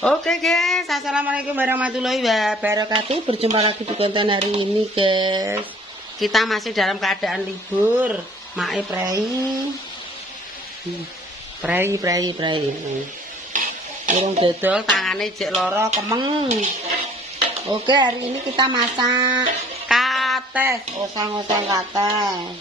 Oke guys, assalamualaikum warahmatullahi wabarakatuh. Berjumpa lagi di konten hari ini guys. Kita masih dalam keadaan libur. Mae prei. Prei. Burung dodol tangannya jek loro kemeng. Oke, hari ini kita masak kates, oseng-oseng kates.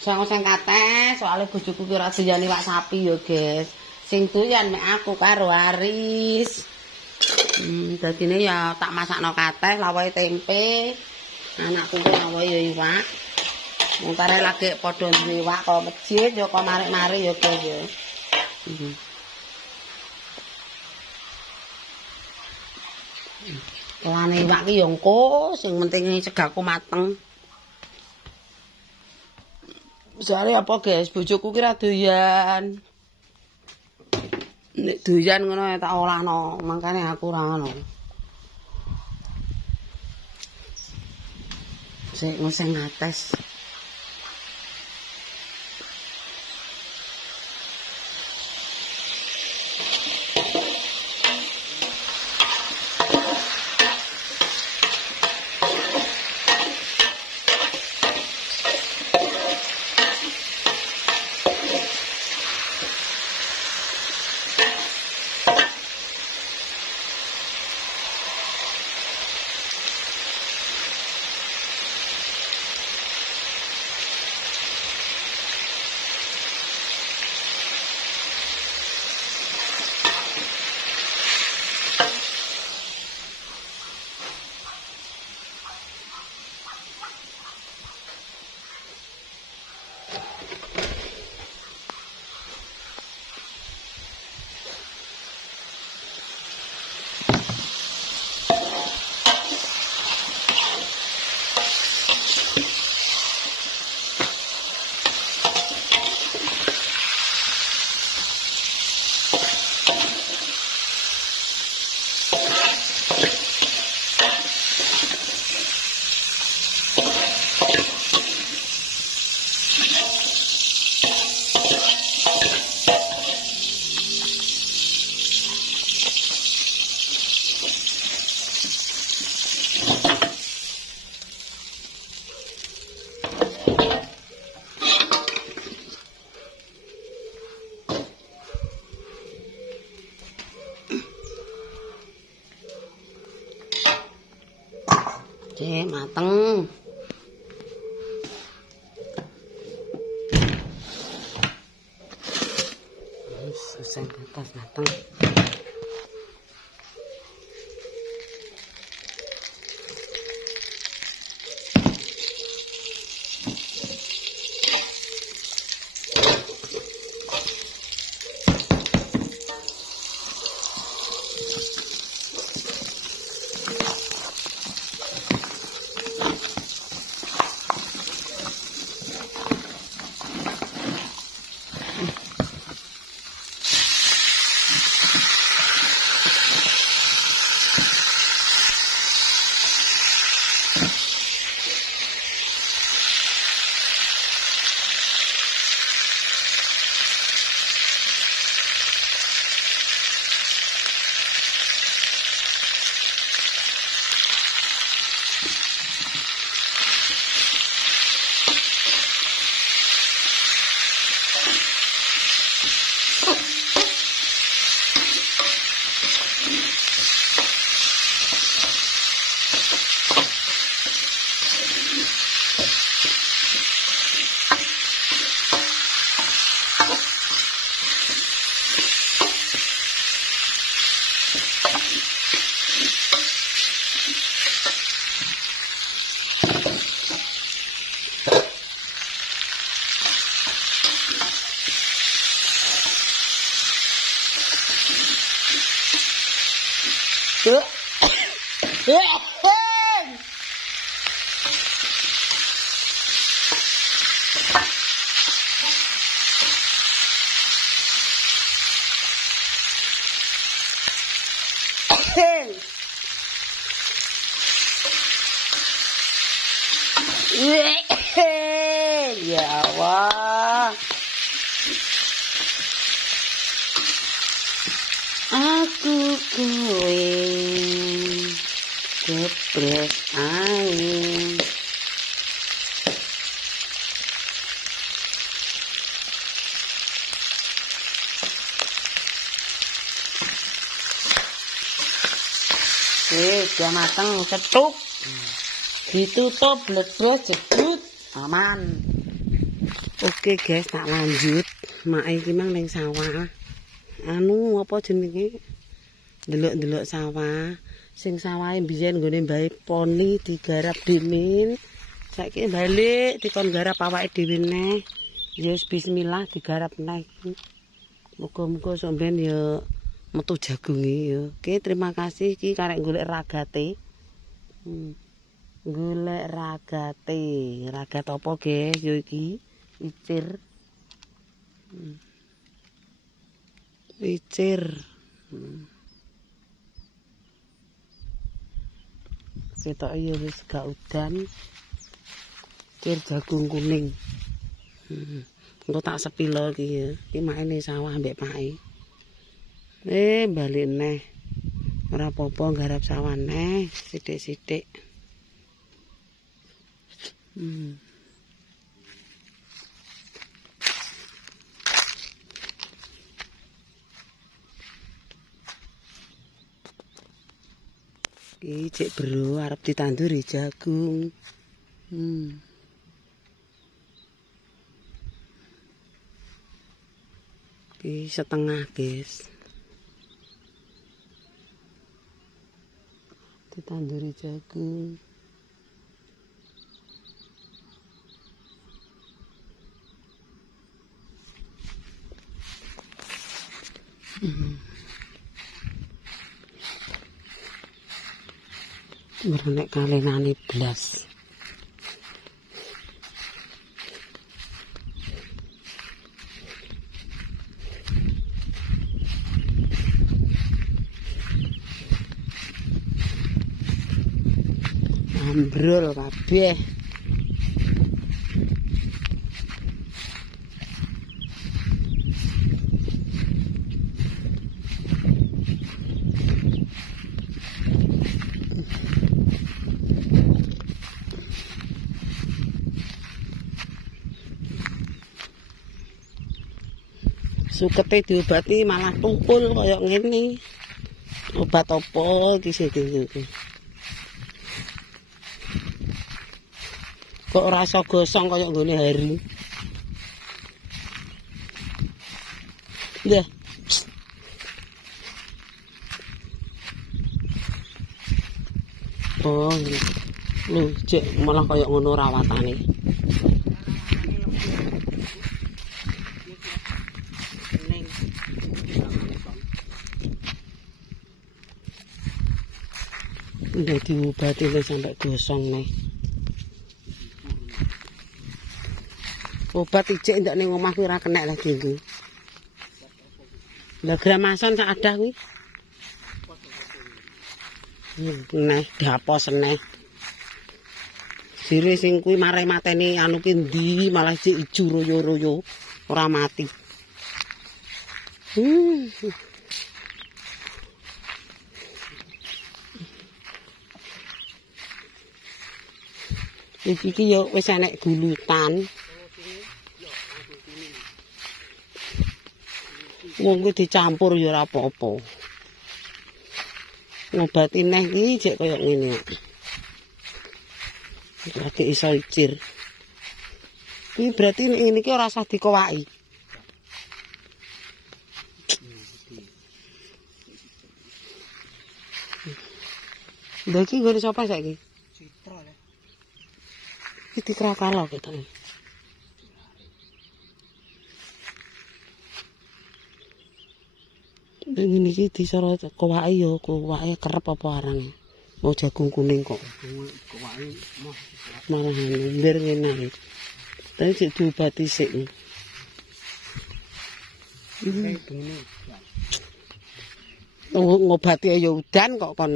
Oseng-oseng kates, soalnya bojoku kira doyan iwak sapi ya guys. Sing doyan mek aku karo Aris. Dadine ya tak masakno kates, lawahe tempe. Anakku ki lawahe ya iwak. Wong tare lagi padha duwe iwak kok masjid ya kok marik-marik ya guys ya. Kelane iwak ki ya engko, sing penting segaku mateng. Soale apa guys, bojoku ki ra doyan. Nek doyan ngono tak olahno, mangkane aku ora ngono. Sing ngoseng ates. Oke, mateng. Selesai atas mateng. Ya Allah. Aku kowe kepres ae. Udah mateng, cetuk. Ditutup bledot jedut aman. Oke guys, tak lanjut. Mak iki mang ning sawah. Anu apa jenenge? Delok-delok sawah. Sing sawahe biyen nggone Mbah Poni digarap Dimin. Saiki balik dikon garap awake dhewe neh. Ya bismillah digarap neh. Muga-muga sampeyan ya metu jagunge ya. Oke, terima kasih iki karek golek ragate. Golek ragate. Ragat apa, guys? Yo iki icir. Icir. Ketok ya wis gak udan. Icir jagung kuning. Engko tak sepilo iki ya. Iki makene sawah ambek pake. Balik neh. Ora apa-apa garap sawah neh, sithik-sithik. Iki cek bro arep ditanduri jagung. Iki setengah, guys. Ditanduri jagung. Merenek kalenane blas. Ambrol kabeh. Sukete diobati malah tungkul kaya ngene. Obat apa iki sing iki? Kok rasa gosong kaya nggone hari. Nggih. Oh, lho, cek malah kaya ngono rawatane. Udah diobati sampai gosong nih. Obat ijek ndak ning omah kuwi ora kenek lagi iki. Lah gramason sak adah kuwi. Neh dapos neh. Sire sing kuwi mare mateni anu ki ndi malah ijek ijo royo-royo ora mati. Iki yo wis enek gulutan. Wong kuwi dicampur ya ora apa-apa. Ngobati neh iki jek kaya ngene. Lagi iso icir. Iki berarti ini iki ora usah dikowaki. Lha iki nggone sapa saiki? Citra le. Iki dikrakalo ketoke. Ini iki disorot kowake ya, kowake kerep apa arange. Oh jagung kuning kok. Kowake malah ndir ngene. Tapi sik diobati sik. Ngobati ya udan kok kon.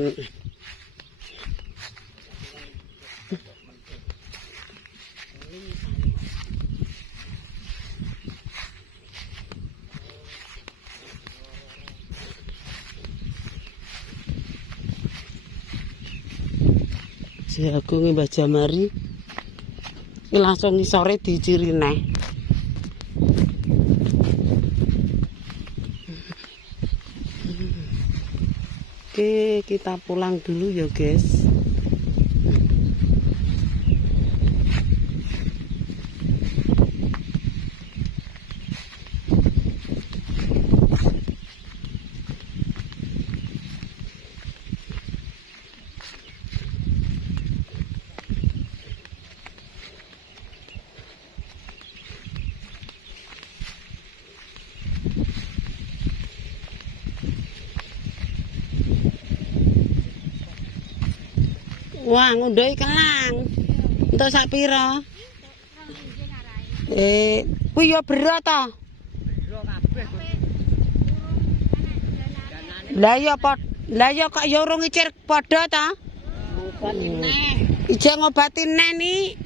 jagung Mbah Jamari. Iki langsung ngisore diciri neh. Oke, kita pulang dulu ya, guys. Wah, ngundhuhi kelang. Entuk sak pira? Kuwi ya berat ta? Lah ya kok ya urung icir padha ta? Ngobati neh. Ijek ngobati neh ni.